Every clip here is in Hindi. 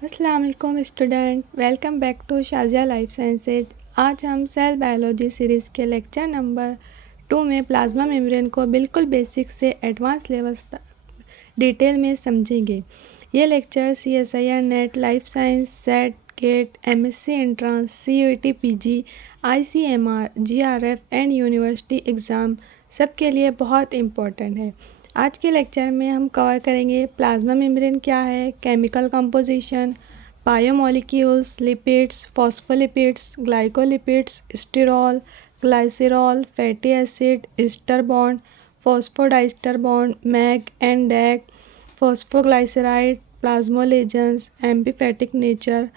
अस्सलाम वालेकुम student, welcome back to Shazia life sciences. आज हम सेल बायोलॉजी सीरीज़ के लेक्चर नंबर 2 में प्लाज्मा मेम्ब्रेन को बिल्कुल बेसिक से एडवांस लेवल्स तक डिटेल में समझेंगे। ये lecture CSIR NET, life science, SET, GATE, MSc entrance, CUET PG, ICMR, GRF and university exam सबके लिए बहुत इम्पोर्टेंट है। आज के लेक्चर में हम कवर करेंगे प्लाज्मा मेम्ब्रेन क्या है, chemical composition, biomolecules, lipids, phospholipids, glycolipids, sterol, glycerol, fatty acid, ester bond, phosphodiester bond, MAG and DAG, phosphoglyceride, plasmalogens, amphipathic nature.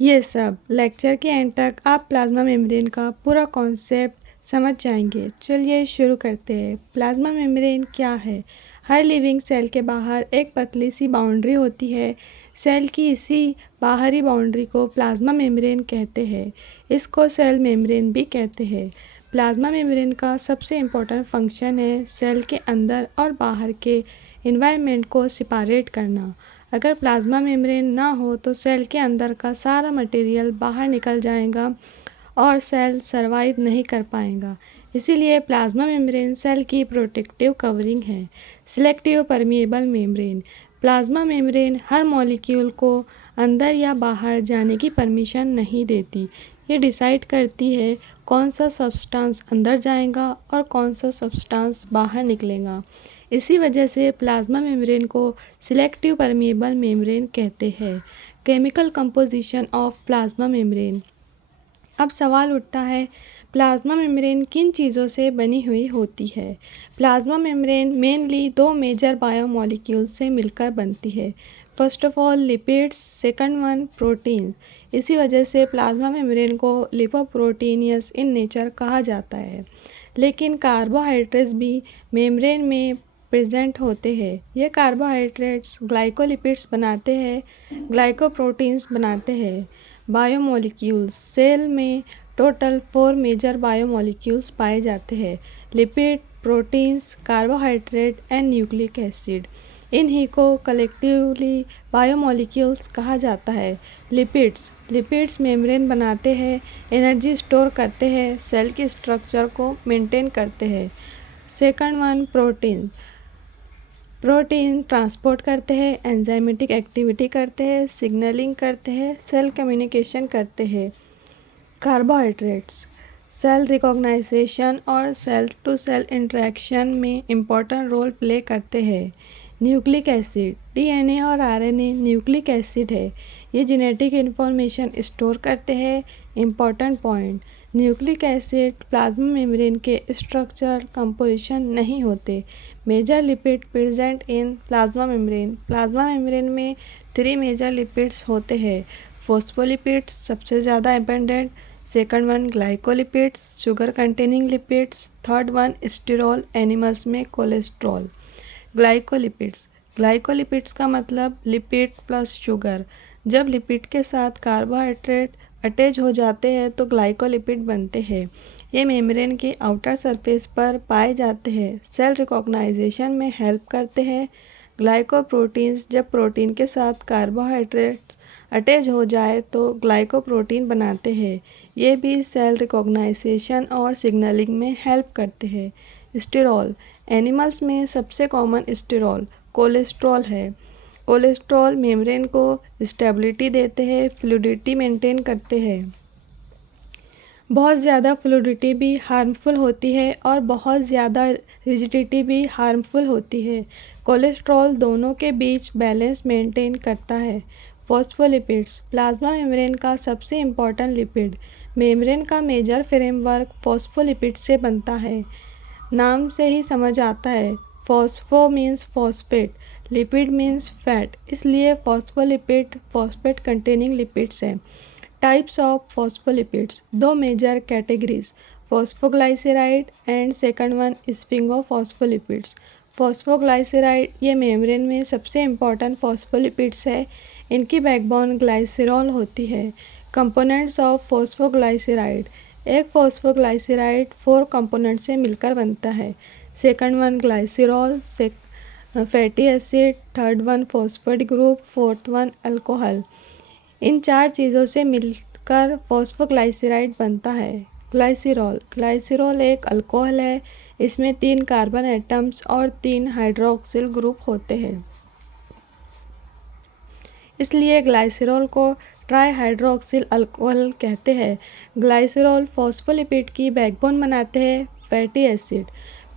ये सब लेक्चर के एंड तक आप प्लाज्मा मेम्ब्रेन का पूरा कॉन्सेप्ट समझ जाएंगे। चलिए शुरू करते हैं। प्लाज्मा मेम्ब्रेन क्या है? हर लिविंग सेल के बाहर एक पतली सी बाउंड्री होती है। सेल की इसी बाहरी बाउंड्री को प्लाज्मा मेम्ब्रेन कहते हैं। इसको सेल मेम्ब्रेन भी कहते हैं। प्लाज्मा मेम्ब्रेन का सबसे इम्पोर्टेंट फंक्शन है सेल के अंदर और बाहर के इन्वायरमेंट को सेपरेट करना। अगर प्लाज्मा मेम्ब्रेन ना हो तो सेल के अंदर का सारा मटेरियल बाहर निकल जाएगा और सेल सरवाइव नहीं कर पाएगा। इसीलिए प्लाज्मा मेम्ब्रेन सेल की प्रोटेक्टिव कवरिंग है। Selective permeable membrane. Plasma membrane हर मॉलिक्यूल को अंदर या बाहर जाने की परमिशन नहीं देती। ये डिसाइड करती है कौन सा सब्सटेंस अंदर जाएगा और कौन सा सब्सटेंस बाहर निकलेगा। इसी वजह से प्लाज्मा मेम्ब्रेन को सिलेक्टिव परमिएबल मेम्ब्रेन कहते हैं। Chemical composition of plasma membrane. अब सवाल उठता है, प्लाज्मा मेम्ब्रेन किन चीज़ों से बनी हुई होती है? प्लाज्मा मेम्ब्रेन मेनली दो मेजर बायोमॉलिक्यूल्स से मिलकर बनती है। First of all lipids, second one protein. इसी वजह से प्लाज्मा मेम्ब्रेन को लिपोप्रोटीनियस इन नेचर कहा जाता है। लेकिन कार्बोहाइड्रेट्स भी मेम्ब्रेन में प्रेजेंट होते हैं। ये कार्बोहाइड्रेट्स ग्लाइकोलिपिड्स बनाते हैं, ग्लाइकोप्रोटीन्स बनाते हैं। बायोमोलिक्यूल्स। सेल में टोटल 4 मेजर बायोमोलिक्यूल्स पाए जाते हैं। Lipid, proteins, carbohydrate and nucleic acid. इन्हीं को कलेक्टिवली बायोमोलिक्यूल्स कहा जाता है। लिपिड्स मेम्ब्रेन बनाते हैं, एनर्जी स्टोर करते हैं, सेल के स्ट्रक्चर को मेंटेन करते हैं। सेकंड वन प्रोटीन ट्रांसपोर्ट करते हैं, एंजाइमेटिक एक्टिविटी करते हैं, सिग्नलिंग करते हैं, सेल कम्युनिकेशन करते हैं। कार्बोहाइड्रेट्स सेल रिकॉग्नाइजेशन और सेल टू सेल इंटरेक्शन में इम्पॉर्टेंट रोल प्ले करते हैं। न्यूक्लिक एसिड DNA और RNA न्यूक्लिक एसिड है। ये जेनेटिक इन्फॉर्मेशन स्टोर करते हैं। Important point, nucleic acid plasma membrane के स्ट्रक्चर कंपोजिशन नहीं होते। Major lipid present in plasma membrane. Plasma membrane में 3 मेजर लिपिड्स होते हैं। फॉस्फोलिपिड्स सबसे ज़्यादा abundant, second one glycolipids sugar containing lipids, third one स्टिरॉल animals में कोलेस्ट्रॉल। ग्लाइकोलिपिड्स का मतलब लिपिड प्लस शुगर। जब लिपिड के साथ कार्बोहाइड्रेट अटैच हो जाते हैं तो ग्लाइकोलिपिड बनते हैं। ये मेम्ब्रेन के आउटर सरफेस पर पाए जाते हैं। सेल रिकॉग्नाइजेशन में हेल्प करते हैं। ग्लाइकोप्रोटीन्स जब प्रोटीन के साथ कार्बोहाइड्रेट्स अटैच हो जाए तो ग्लाइकोप्रोटीन बनाते हैं। ये भी सेल रिकॉग्नाइजेशन और सिग्नलिंग में हेल्प करते हैं। स्टिरॉल एनिमल्स में सबसे कॉमन स्टिरॉल कोलेस्ट्रॉल है। कोलेस्ट्रॉल मेम्ब्रेन को स्टेबिलिटी देते हैं, फ्लूइडिटी मेंटेन करते हैं। बहुत ज़्यादा फ्लूइडिटी भी हार्मफुल होती है और बहुत ज़्यादा रिजिडिटी भी हार्मफुल होती है। कोलेस्ट्रॉल दोनों के बीच बैलेंस मेंटेन करता है। फॉस्फोलिपिड्स प्लाज्मा मेम्ब्रेन का सबसे इम्पॉर्टेंट लिपिड। मेम्ब्रेन का मेजर फ्रेमवर्क फॉस्फोलिपिड से बनता है। नाम से ही समझ आता है, phospho means phosphate, lipid means fat, इसलिए फॉस्फोलिपिड फॉस्फेट कंटेनिंग लिपिड्स हैं। Types of phospholipids, 2 major categories, phosphoglyceride and second one sphingophospholipids. Phosphoglyceride ये मेम्ब्रेन में सबसे इम्पॉर्टेंट फॉस्फोलिपिड्स है। इनकी बैकबोन ग्लाइसरॉल होती है। कंपोनेंट्स ऑफ फॉस्फोग्लाइसराइड, एक फॉस्फोग्लाइसराइड 4 कंपोनेंट से मिलकर बनता है। Second one glycerol, fatty acid, third one phosphate group, fourth one alcohol. इन 4 चीज़ों से मिलकर फॉस्फोग्लाइसराइड बनता है। ग्लाइसिरॉल एक अल्कोहल है। इसमें 3 कार्बन एटम्स और 3 हाइड्रोक्सिल ग्रुप होते हैं, इसलिए ग्लाइसिरॉल को ट्राईहाइड्रोक्सिल अल्कोहल कहते हैं। ग्लाइसिरॉल फॉस्फोलिपिड की बैकबोन बनाते हैं।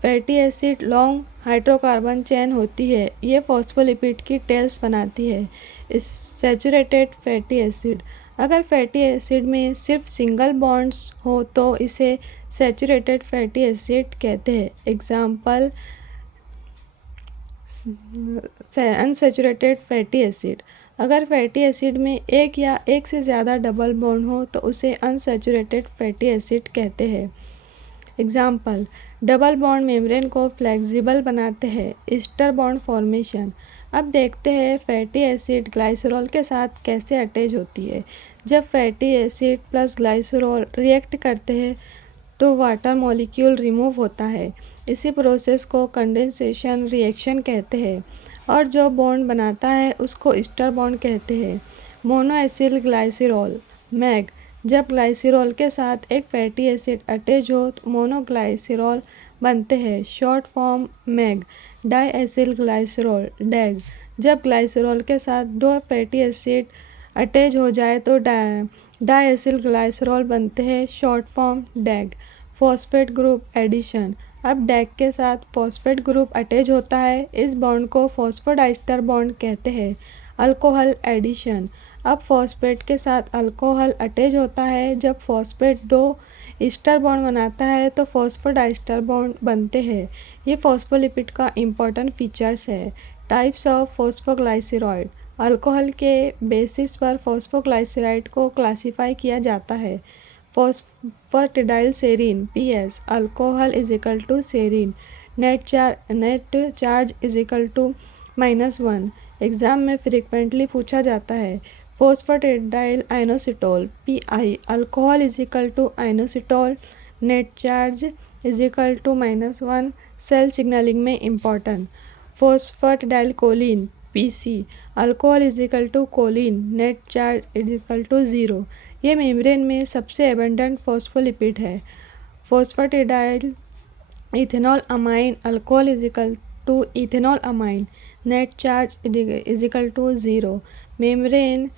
Fatty acid long hydrocarbon chain होती है, ये फॉस्फोलिपिड की टेल्स बनाती है। सैचुरेटेड फैटी एसिड, अगर फैटी एसिड में सिर्फ सिंगल बॉन्ड्स हो तो इसे सैचुरेटेड फैटी एसिड कहते हैं। एग्जाम्पल अनसैचुरेटेड फैटी एसिड, अगर फैटी एसिड में एक या एक से ज़्यादा डबल बॉन्ड हो तो उसे अनसैचुरेटेड फैटी एसिड कहते हैं। एग्जाम्पल, डबल बॉन्ड मेम्ब्रेन को फ्लेक्सिबल बनाते हैं। Ester bond formation. अब देखते हैं फैटी एसिड ग्लाइसरॉल के साथ कैसे अटैच होती है। जब fatty acid plus glycerol react करते हैं तो वाटर मॉलिक्यूल रिमूव होता है। इसी प्रोसेस को कंडेंसेशन रिएक्शन कहते हैं और जो बॉन्ड बनाता है उसको ईस्टर बॉन्ड कहते हैं। मोनोएसिल ग्लाइसरॉल मैग, जब ग्लाइसरॉल के साथ एक फैटी एसिड अटैच हो तो मोनोग्लाइसरॉल बनते हैं, शॉर्ट फॉर्म मैग। डाईएसिल ग्लाइसरॉल डैग, जब ग्लाइसरॉल के साथ 2 फैटी एसिड अटैच हो जाए तो डाईएसिल ग्लाइसरॉल बनते हैं, short form डैग। Phosphate group addition, अब डैग के साथ फॉस्फेट ग्रुप अटैच होता है, इस बॉन्ड को फॉस्फोडाइस्टर बॉन्ड कहते हैं। अल्कोहल एडिशन, अब फॉस्फेट के साथ अल्कोहल अटैच होता है, जब फॉस्फेट 2 ईस्टर बॉन्ड बनाता है तो फॉस्फोडाइस्टर बॉन्ड बनते हैं। ये फॉस्फोलिपिड का इम्पॉर्टेंट फीचर्स है। टाइप्स ऑफ फॉस्फोग्लाइसराइड, अल्कोहल के बेसिस पर फॉस्फोग्लाइसराइड को क्लासीफाई किया जाता है। Phosphatidyl serine PS, alcohol is equal to serine, net charge is equal to -1। Exam में फ्रिक्वेंटली पूछा जाता है। Phosphatidyl inositol PI, alcohol is equal to inositol, net charge is equal to -1, cell signalling में important. Phosphatidyl choline PC, alcohol is equal to choline, net charge is equal to 0। ये मेम्ब्रेन में सबसे एबंडेंट फॉस्फोलिपिड है। Phosphatidyl ethanol amine, alcohol is equal to ethanol amine, net charge is equal to 0। Membrane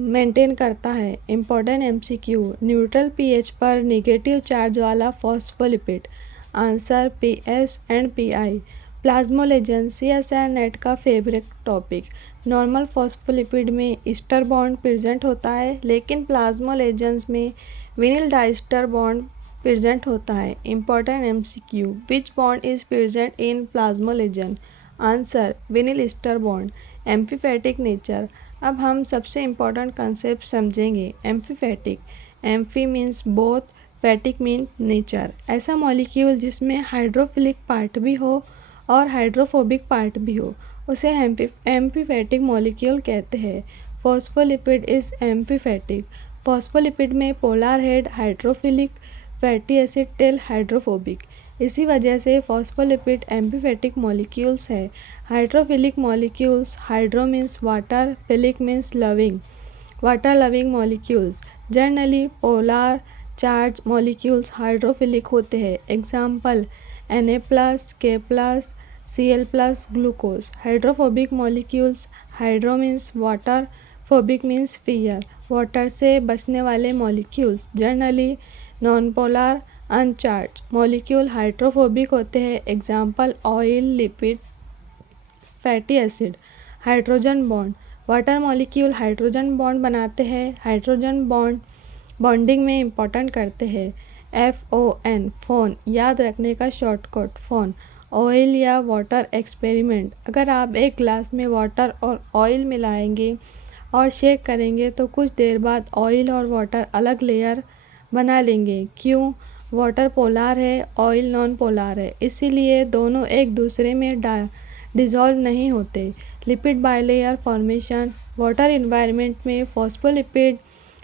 maintain करता है। इम्पॉर्टेंट MCQ, न्यूट्रल pH पर नेगेटिव चार्ज वाला phospholipid. Answer PS and PI। Plasmalogens CS and NET का फेवरेट टॉपिक। नॉर्मल फॉस्फोलिपिड में ईस्टर बॉन्ड प्रेजेंट होता है, लेकिन प्लाज्मोलेजेंस में विनिल डाइस्टर बॉन्ड प्रेजेंट होता है। Important MCQ, which bond is present in plasmalogen? Answer vinyl ester bond. Amphipathic nature, अब हम सबसे इम्पॉर्टेंट कंसेप्ट समझेंगे। Amphipathic, amphi means both, phatic mean nature. ऐसा मॉलिक्यूल जिसमें हाइड्रोफिलिक पार्ट भी हो और हाइड्रोफोबिक पार्ट भी हो उसे एम्फीफैटिक मॉलिक्यूल कहते हैं। Phospholipid is amphipathic. फॉस्फोलिपिड में polar head hydrophilic, fatty acid tail hydrophobic. इसी वजह से फॉस्फोलिपिड एम्फीफैटिक मॉलिक्यूल्स है। Hydrophilic molecules, hydro means water, philic means loving, water loving molecules. Generally polar charge molecules hydrophilic होते हैं। Example Na+, K+, Cl+, glucose. Hydrophobic molecules, hydro means water, phobic means fear, water से बचने वाले molecules. Generally non polar uncharged molecule hydrophobic होते हैं। Example oil, lipid, fatty acid. Hydrogen bond, water molecule hydrogen bond बनाते हैं, हाइड्रोजन बॉन्ड बॉन्डिंग में इम्पोर्टेंट करते हैं। FON, फोन, याद रखने का शॉर्टकट फोन। ऑयल या वाटर एक्सपेरिमेंट, अगर आप एक ग्लास में वाटर और ऑयल मिलाएंगे और शेक करेंगे तो कुछ देर बाद ऑयल और वाटर अलग लेयर बना लेंगे। क्यों? वाटर पोलर है, ऑयल नॉन पोलर है, इसीलिए दोनों एक दूसरे में डिज़ोल्व नहीं होते। Lipid bilayer formation, water environment में फॉस्फोलिपिड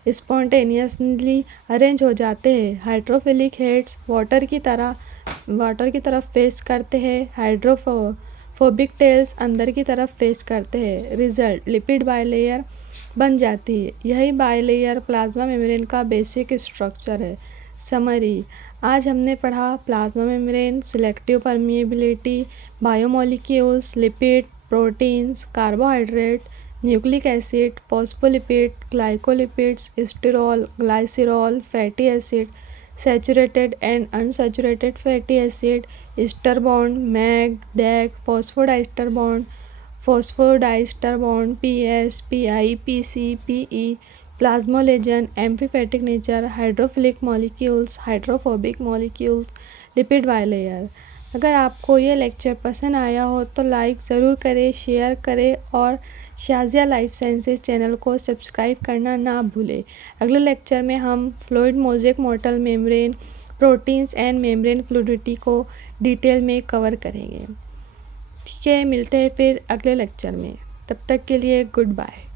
स्पॉन्टेनियसली अरेंज हो जाते हैं। हाइड्रोफिलिक हेड्स वाटर की तरफ फेस करते हैं। फोबिक टेल्स अंदर की तरफ फेस करते हैं। रिजल्ट, लिपिड बाइलेयर बन जाती है। यही बाइलेयर प्लाज्मा मेम्ब्रेन का बेसिक स्ट्रक्चर है। समरी, आज हमने पढ़ा plasma membrane, selective permeability, biomolecules, lipid, proteins, carbohydrate, nucleic acid, phospholipid, glycolipids, sterol, glycerol, fatty acid, saturated and unsaturated fatty acid, ester bond, MAG, DAG, phosphodiester bond, PS, PI, PC, PE, plasmalogen, amphipathic nature, hydrophilic molecules, hydrophobic molecules, lipid bilayer. अगर आपको ये लेक्चर पसंद आया हो तो लाइक ज़रूर करें, शेयर करें और शाज़िया लाइफ साइंसेज चैनल को सब्सक्राइब करना ना भूलें। अगले लेक्चर में हम fluid mosaic mortar membrane, proteins and membrane fluidity को डिटेल में कवर करेंगे। ठीक है, मिलते हैं फिर अगले लेक्चर में। तब तक के लिए गुड बाय।